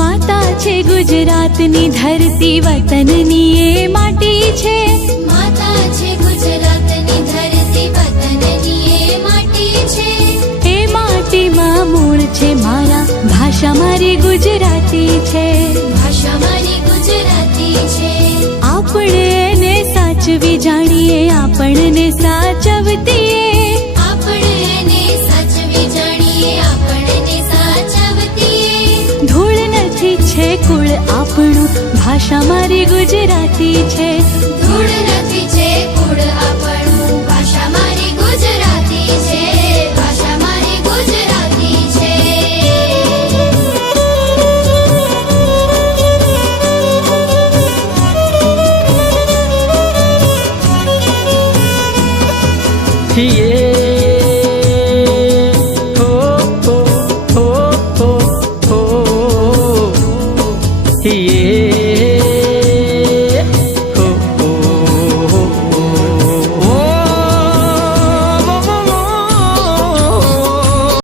માતા છે ગુજરાતની ધરતી, વતનની એ માટી છે. માતા છે ગુજરાતની ધરતી, વતનની એ માટી છે. એ માટીમાં મૂળ છે મારા, ભાષા મારી ગુજરાતી છે. ભાષા મારી ગુજરાતી છે. આપણે એને સાચવી જાણીએ, આપણને સાચવતીએ. આપણે એને સાચવી જાણીએ, આપણને સાચવતીએ. ધૂળ નથી છે કુળ આપણું, ભાષા મારી ગુજરાતી છે. ધૂળ નથી છે કુળ આપણું, ભાષા મારી ગુજરાતી છે. ભાષા મારી ગુજરાતી છે. Yeah.